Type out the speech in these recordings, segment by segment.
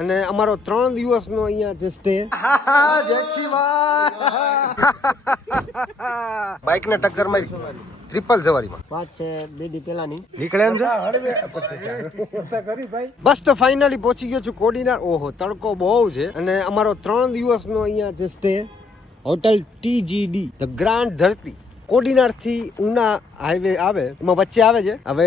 અને અમારો 3 દિવસનો અહીંયા છે સ્ટે. બાઇક ને ટક્કર મારી ટ્રિપલ સવારીમાં 5 છે 2 દી પહેલાની નીકળે એમ છે. બસ તો ફાઇનલી પહોંચી ગયો છું કોડીનાર. ઓહો તડકો બહુ છે. અને અમારો 3 દિવસનો અહીંયા છે stay hotel TGD the grand ધરતી. કોડીનાર થી ઉના હાઈવે આવે એમાં વચ્ચે આવે છે. હવે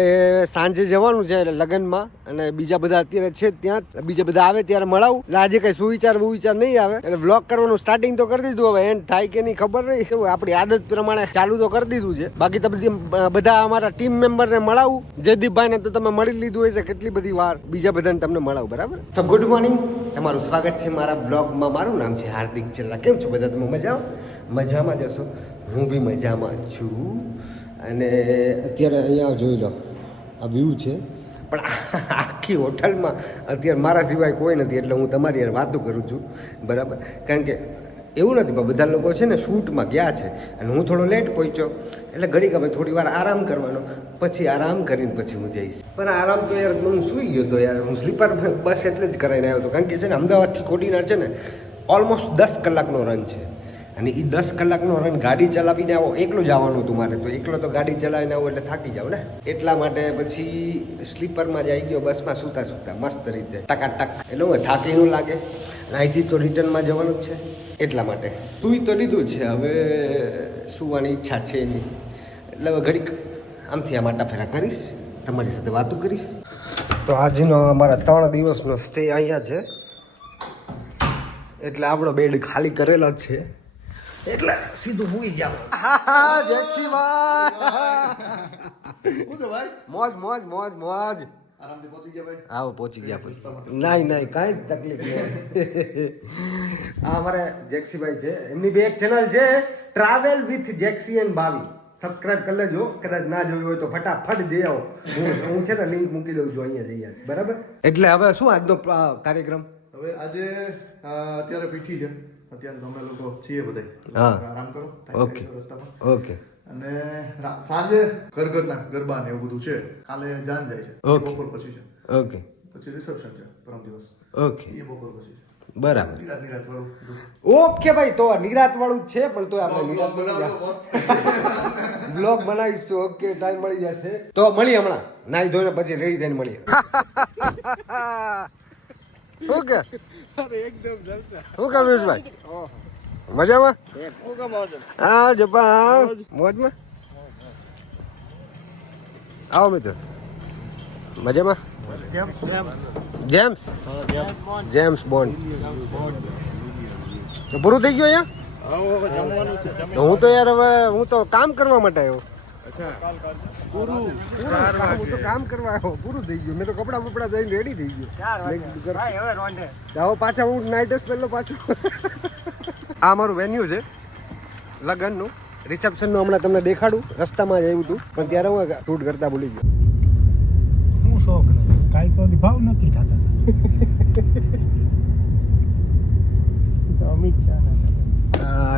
સાંજે જવાનું છે લગ્નમાં અને બીજા બધા અત્યારે છે ત્યાં બીજા બધા આવે ત્યારે મળાવું. એટલે આજે કઈ સુવિચાર નહીં આવે એટલે વ્લોગ કરવાનું સ્ટાર્ટિંગ તો કરી દીધું. હવે એન્ડ થાય કે નહીં ખબર નહીં. આપણી આદત પ્રમાણે ચાલુ તો કરી દીધું છે. બાકી તો બધા અમારા ટીમ મેમ્બર ને મળાવું. જયદીપભાઈ ને તો તમે મળી લીધું હોય છે કેટલી બધી વાર. બીજા બધાને તમને મળાવું. બરાબર. તો ગુડ મોર્નિંગ, તમારું સ્વાગત છે મારા બ્લોગમાં. મારું નામ છે હાર્દિક ચેલા. કેમ છો બધા તમે? મજામાં જશો? હું બી મજામાં છું. અને અત્યારે અહીંયા જોઈ લો આ વ્યૂ છે. પણ આખી હોટલમાં અત્યારે મારા સિવાય કોઈ નથી એટલે હું તમારી યાર વાતો કરું છું. બરાબર. કારણ કે એવું નથી પણ બધા લોકો છે ને શૂટમાં ગયા છે અને હું થોડો લેટ પહોંચ્યો એટલે ઘડીક હવે થોડી વાર આરામ કરવાનો. પછી આરામ કરીને પછી હું જઈશ. પણ આરામ તો યાર હું સૂઈ ગયો તો યાર. હું સ્લીપર બસ એટલે જ કરાવીને આવ્યો હતો. કારણ કે છે ને અમદાવાદથી કોડીનાર છે ને ઓલમોસ્ટ 10 કલાકનો રન છે. અને એ 10 કલાકનો રન ગાડી ચલાવીને આવો. એકલો જ આવવાનું હતું મારે. તો એકલો તો ગાડી ચલાવીને આવો એટલે થાકી જાવ ને. એટલા માટે પછી સ્લીપરમાં જ આવી ગયો. બસમાં સૂતા મસ્ત રીતે ટકાટક. એટલે હું થાકી ન લાગે. અહીંથી તો રિટર્નમાં જવાનું જ છે એટલા માટે સૂઈ તો લીધું છે. હવે સુવાની ઈચ્છા છે નહીં એટલે હવે ઘડીક આમથી આમ આટા ફેરા કરીશ, તમારી સાથે વાતો કરીશ. તો આજનો અમારા 3 દિવસનો સ્ટે અહીંયા છે એટલે આપણો બેડ ખાલી કરેલો જ છે એટલે સીધું ભૂઈ જાવ. મોજ મોજ મોજ મોજ. આરામથી પહોંચી ગયા ભાઈ? આવો પહોંચી ગયા. નહીં કાંઈ જ તકલીફ નહીં. આ અમારે જેક્સીભાઈ છે. એમની બે એક ચેનલ છે ટ્રાવેલ વિથ જેક્સી એન્ડ ભાવી. સબસ્ક્રાઇબ કરી લેજો. કદાચ ના જોયું હોય તો ફટાફટ જઈ આવો. હું છે ને લિંક મૂકી દઉં છું અહીંયા જઈએ. બરાબર. એટલે હવે શું આજનો કાર્યક્રમ? હવે આજે અત્યારે પીઠી છે. અત્યારે તમે લોકો છીએ બધા. હા. આરામ કરો. ઓકે રસ્તામાં. ઓકે. અને સાંજે ઘરના ગરબા ને એવું બધું છે. કાલે જાન જાય છે. ઓકે. બપોર પછી છે. ઓકે. પછી રિસેપ્શન છે પરમ દિવસ. ઓકે. એ બપોર પછી છે. બરાબર. નિરાત વાળું. ઓકે ભાઈ. તો નિરાત વાળું જ છે પણ તો આપણે નિરાત બ્લોગ બનાવીશું. ઓકે ટાઈમ મળી જશે તો મળીએ હમણાં. નાઈ ધોઈને પછી રેડી થઈને મળીએ. ઓકે. એકદમ જલસા. શું કર્યું ભાઈ? મજામાં? હા જપા મોજમાં. આવો મિત્ર. મજામાં? James bond. તો પૂરું થઈ ગયું અહીંયા? હું તો યાર હવે હું તો કામ કરવા માટે આવ્યો. પૂરું હું તો કામ કરવા આવ્યો. પૂરું થઈ ગયું. મેં તો કપડા બપડા દઈને રેડી થઈ ગયું. જાઓ પાછા હું નાઇટ ડ્રેસ પહેલો પાછું. આ અમારું વેન્યુ છે લગ્નનું. રિસેપ્શનનું હમણાં તમને દેખાડું. રસ્તામાં જ આવ્યું હતું પણ ત્યારે હું શૂટ કરતા ભૂલી ગયો. હું શોખ કાલ તો ભાવ નક્કી થતા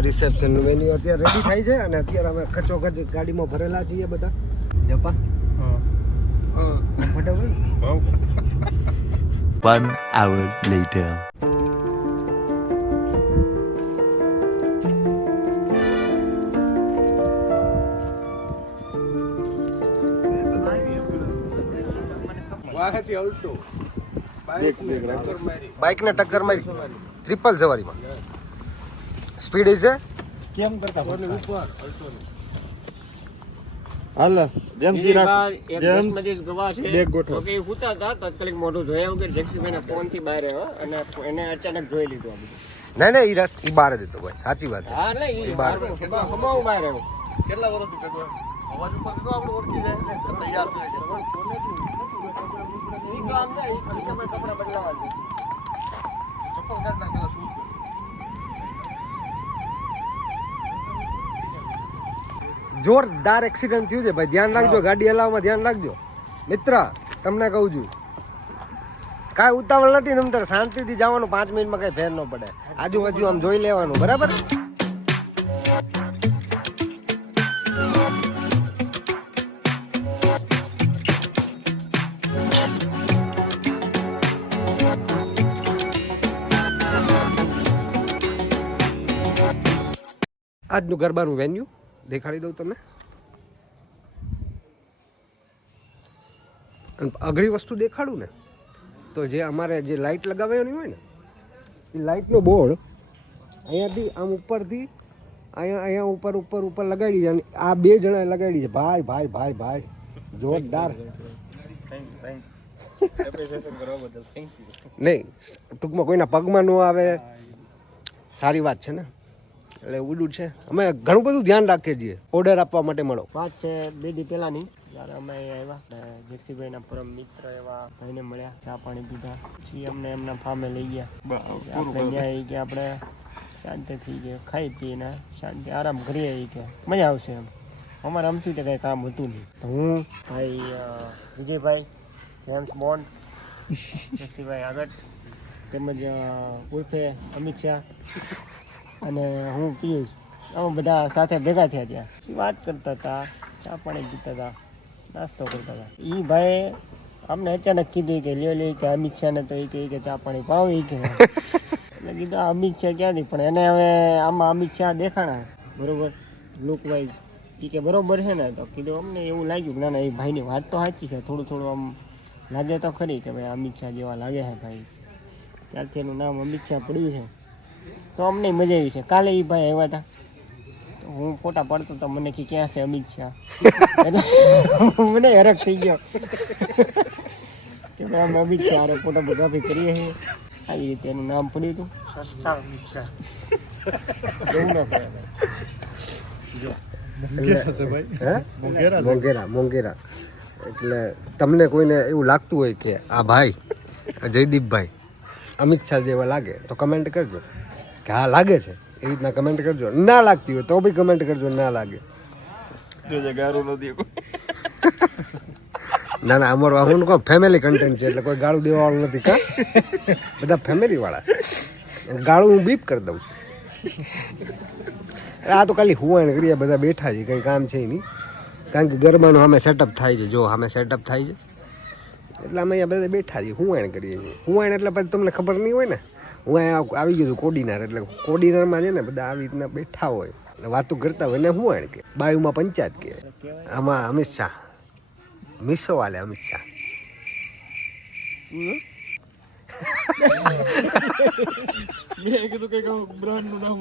રિસેપ્શનનું વેન્યુ અત્યારે રેડી થાય છે અને અત્યારે અમે ખચોખચ ગાડીમાં ભરેલા છીએ બધા. જપા ફટાફટ. 1 hour later. બાઇક ને ટક્કર મારી ટ્રિપલ સવારીમાં. સ્પીડ છે કેમ કરતા હાલ જેમ્સ મોઢું જોયા વગર જેક્સીભાઈને ફોન થી બહાર આવ્યો અને એને અચાનક જોઈ લીધું. નહીં એ રસ એ બહાર જ હતો ભાઈ. સાચી વાત. હા એટલે બહાર આવ્યો. કેટલા વર્ષ ભેગો અવાજ ઉપર તો આપણે ઓળખી જાય તૈયાર છે. કપડા બદલાવા દે. ચપ્પલ કાઢ નાખેલા શૂઝ. જોરદાર એક્સિડન્ટ થયું છે ભાઈ. ધ્યાન રાખજો. ગાડી હલાવવામાં ધ્યાન રાખજો મિત્ર. તમને કહું છું કાંઈ ઉતાવળ નથી. નમતર શાંતિથી જવાનું. 5 મિનિટમાં કઈ ફેર ન પડે. આજુબાજુ આમ જોઈ લેવાનું. બરાબર. આજનું ગરબાનું વેન્યુ દેખાડી દઉં તમને. અને અઘરી વસ્તુ દેખાડું ને તો જે અમારે જે લાઇટ લગાવવાની હોય ને એ લાઇટનો બોર્ડ અહીંયાથી આમ ઉપરથી અહીંયા ઉપર લગાડી છે. અને આ 2 જણાએ લગાડી છે. ભાઈ જોરદાર. નહીં ટૂંકમાં કોઈના પગમાં ન આવે સારી વાત છે ને, એટલે ઉડું છે. અમે ઘણું બધું ધ્યાન રાખીએ છીએ ઓર્ડર આપવા માટે. મળો વાત છે 2 દી પહેલાની, જ્યારે અમે અહીંયા આવ્યા જેક્સીભાઈના પરમ મિત્ર એવા ભાઈને મળ્યા, ચા પાણી પીધા, પછી અમને એમના ફાર્મે લઈ ગયા. આપણે ત્યાં કે આપણે શાંતિથી કે ખાઈ પીને શાંતિ આરામ કરીએ કે મજા આવશે એમ. અમારે આમથી તો કંઈ કામ હતું નહીં. તો હું ભાઈ વિજયભાઈ, જેમ્સ બોન્ડ, જેક્સીભાઈ આગળ, તેમજ ઉર્ફે અમિત શાહ અને હું પિયુષ, અમે બધા સાથે ભેગા થયા. ત્યાં પછી વાત કરતા હતા, ચા પાણી પીતા હતા, નાસ્તો કરતા હતા. એ ભાઈ અમને અચાનક કીધું કે લ્યો કે અમિત શાહને તો એ કે ચા પાણી પાવ એ કે. એટલે કીધું અમિત શાહ ક્યાંથી, પણ એને હવે આમાં અમિત શાહ દેખાણા બરોબર લુક વાઇઝ એ કે બરોબર છે ને. તો કીધું અમને એવું લાગ્યું કે ના ના એ ભાઈની વાત તો સાચી છે, થોડું આમ લાગે તો ખરી કે ભાઈ અમિત શાહ જેવા લાગે છે ભાઈ. ત્યારથી એનું નામ અમિત શાહ પડ્યું છે. તો અમને મજા આવી છે. કાલે એ ભાઈ આવ્યા હતા, તો હું ફોટા પાડતો તો મને કે ક્યાં છે અમિત શાહ, એટલે મને હરખ થઈ ગયો કે ભાઈ અમે અમિત શાહ ફોટોગ્રાફી કરીએ છીએ. આવી રીતે એનું નામ પડ્યું હતું, સસ્તા અમિત શાહ. જોવું ન પડે જો મોંઘેરા. એટલે તમને કોઈને એવું લાગતું હોય કે આ ભાઈ જયદીપભાઈ અમિત શાહ જેવા લાગે તો કમેન્ટ કરજો કે હા લાગે છે, એ રીતના કમેન્ટ કરજો. ના લાગતી હોય તો બી કમેન્ટ કરજો ના લાગે. ના અમારું હું કહું ફેમિલી કન્ટેન્ટ છે, એટલે કોઈ ગાળું દેવાવાળું નથી. કા બધા ફેમિલી વાળા, ગાળું હું બીપ કરી દઉં છું. આ તો ખાલી હુવાણ કરીએ, બધા બેઠા છે, કંઈ કામ છે નહીં. કારણ કે ગરબાનું અમે સેટઅપ થાય છે, જો અમે સેટઅપ થાય છે એટલે અમે અહીંયા બધા બેઠા છીએ, હુવાણ કરીએ છીએ. હુવાણ એટલે પછી તમને ખબર નહીં હોય ને, હું અહીંયા આવી ગયું છું કોડીનાર, એટલે કોડીનારમાં છે ને બધા આવી રીતના બેઠા હોય એટલે વાતો કરતા હોય ને હુવાણ કે બાયુમાં પંચાયત કે. આમાં અમિત શાહ મિસો વાલે અમિત શાહ. મેં કીધું કઈક બ્રાન્ડનું નામ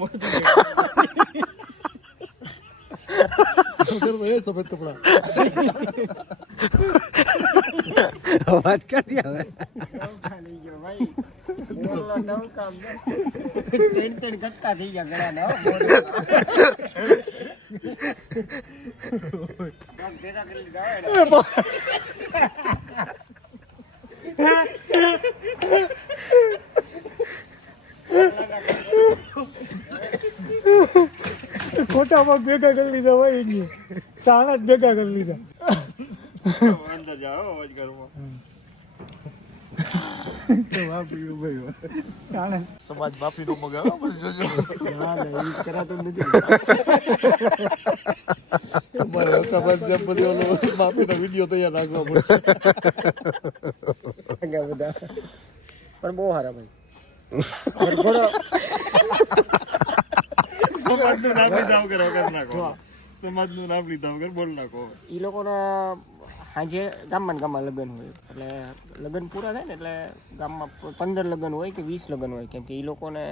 સફેદ કપડા અવાજ કરી હવે ભાઈ ગટકા થઈ ગયા ગળાના. ભેગા કરી લીધા ખોટામાં ભેગા કરી લીધા હોય ને, તાણા જ ભેગા કરી લીધા. અંદર જાઓ અવાજ કરવા. સમાજ માફી નો મગાવો બસ જોજો. કરાતું નથી. માફીનો વિડીયો તૈયાર રાખવા પડશે. બધા પણ બહુ સારા ભાઈ. સમાજનું નામ લીધા વગર વગર નાખો. સમાજનું નામ લીધા વગર બોલ નાખો. એ લોકોના સાંજે ગામમાં લગ્ન હોય, એટલે લગ્ન પૂરા થાય ને એટલે ગામમાં 15 લગ્ન હોય કે 20 લગ્ન હોય, કેમ કે એ લોકોને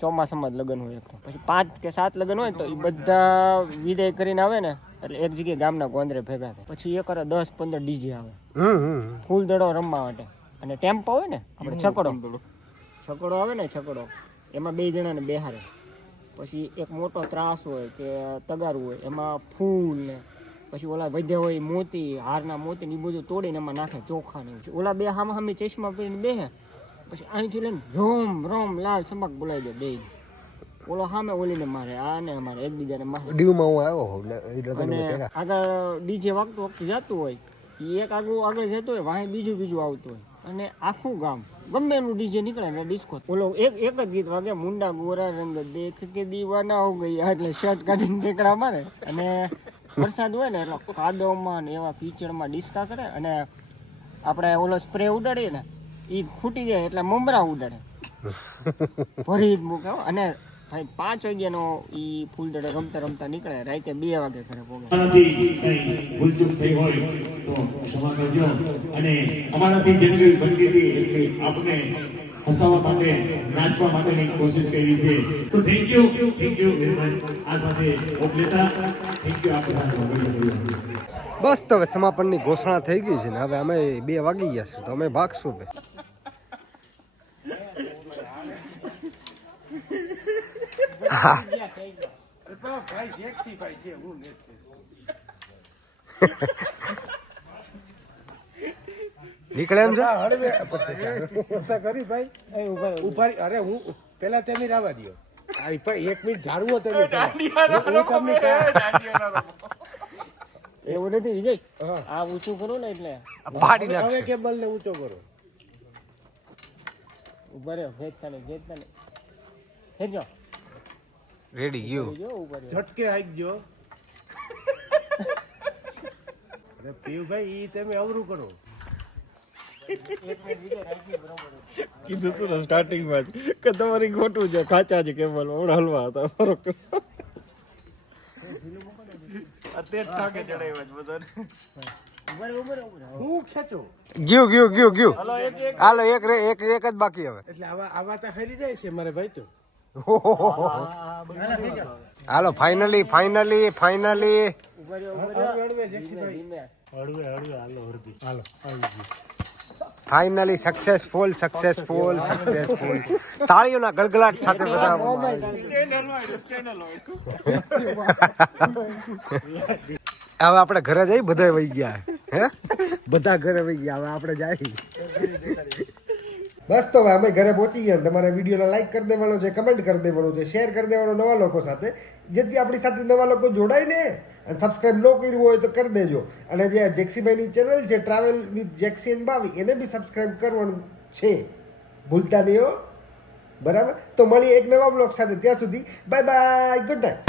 ચોમાસામાં જ લગ્ન હોય. પછી 5 કે 7 લગ્ન હોય તો એ બધા વિદાય કરીને આવે ને એટલે એક જગ્યાએ ગામના ગોંદરે ભેગા થાય. પછી એક 10-15 ડીજે આવે ફૂલ દડો રમવા માટે. અને ટેમ્પો હોય ને આપણે છકડો આવે ને, છકડો એમાં 2 જણાને બેહારે. પછી એક મોટો ત્રાસ હોય કે તગારું હોય, એમાં ફૂલ ને પછી ઓલા વધ્યા હોય મોતી, હારના મોતી ને એ બધું તોડીને એમાં નાખે, ચોખા ને. ઓલા 2 હામી ચશ્મા પહેરીને બેહે, પછી અહીંથી લઈને રોમ લાલ સમક બોલાવી દે બે. ઓલો સામે ઓલીને મારે, આને મારે, એકબીજાને મારે. દીવમાં હું આવ્યો અને આગળ ડીજે વાગતું વખતે જતું હોય, એક આગળ જતું હોય, વાંહે બીજું આવતું હોય, અને આખું ગામ ગમે એનું ડીજે નીકળે ને ડિસ્કો. ઓલો એક જ ગીત વાગે, મુંડા ગોરા રંગ દેખ કે દીવાના હો ગયા, એટલે શર્ટ કાઢીને ટેકડા મારે. અને વરસાદ હોય ને એટલે કાદવમાં ને એવા કીચડમાં ડિસ્કા કરે. અને આપણે ઓલો સ્પ્રે ઉડાડીએ ને એ ખૂટી જાય એટલે મમરા ઉડાડે, ભરી જ મૂકે. અને ભાઈ 5 વાગ્યાનો ઈ ફૂલ દડો રમતા રમતા નીકળે, રાતે 2 વાગે ઘરે પહોંચે. અમારાથી કંઈ ભૂલચૂક થઈ હોય તો ક્ષમા કરજો. અને અમારાથી જેટલી બનતી હતી એટલી આપને હસાવવા માટે, નાચવા માટેની કોશિશ કરી છે. તો થેન્ક યુ વેરી મચ. આ સાથે ઓફ લેતા થેન્ક યુ આપણે. બસ તો હવે સમાપનની ઘોષણા થઈ ગઈ છે ને હવે અમે 2 વાગી ગયા છે તો અમે ભાગશું ભાઈ. નીકળે એમ છે કરી ભાઈ ઉભારી. અરે હું પેલા તમે રાવા દો. 1 મિનિટ ઝાડવો તમે એવું નથી વિજય, આ ઊંચું કરું ને એટલે પાડી હવે નાખશે. કેબલ ને ઊંચો કરો. ઉભા રહ્યો, ભેજતા ને હેજો રેડી ગયું. જો ઉભા રહ્યો. ઝટકે આપજો. અરે પીયુભાઈ ઈ તમે અવરું કરો. કીધું તું ને સ્ટાર્ટિંગમાં જ કે તમારી ખોટું છે, કાચા છે કેબલ ઓળાલવા હતા. ફરક અત્યારે ઠાકે ચડાવ્યા છે બધાને. હું ખેંચું ગયું હાલો એક જ બાકી હવે. એટલે આવા તો હરી જાય છે મારે ભાઈ. તો હાલો ફાઇનલી ઉભા રહ્યો, હળવે જેક્સીભાઈ. ધીમે. ફાઇનલી સક્સેસફુલ તાળીઓના ગળગળાટ સાથે બધા. હવે આપણે ઘરે જઈ, બધા વહી ગયા હે, બધા ઘરે વહી ગયા. હવે આપણે જાય. બસ તો હવે અમે ઘરે પહોંચી ગયા. તમારે વિડીયોને લાઈક કરી દેવાનો છે, કમેન્ટ કરી દેવાનું છે, શેર કરી દેવાનો નવા લોકો સાથે, જેથી આપણી સાથે નવા લોકો જોડાય ને. અને સબસ્ક્રાઇબ ન કર્યું હોય તો કરી દેજો. અને જે જેક્સીભાઈની ચેનલ છે ટ્રાવેલ વિથ જેક્સી એન્ડ બાવી, એને બી સબસ્ક્રાઇબ કરવાનું છે, ભૂલતા નહીં હો. બરાબર, તો મળીએ એક નવા બ્લોગ સાથે. ત્યાં સુધી બાય બાય, ગુડ નાઇટ.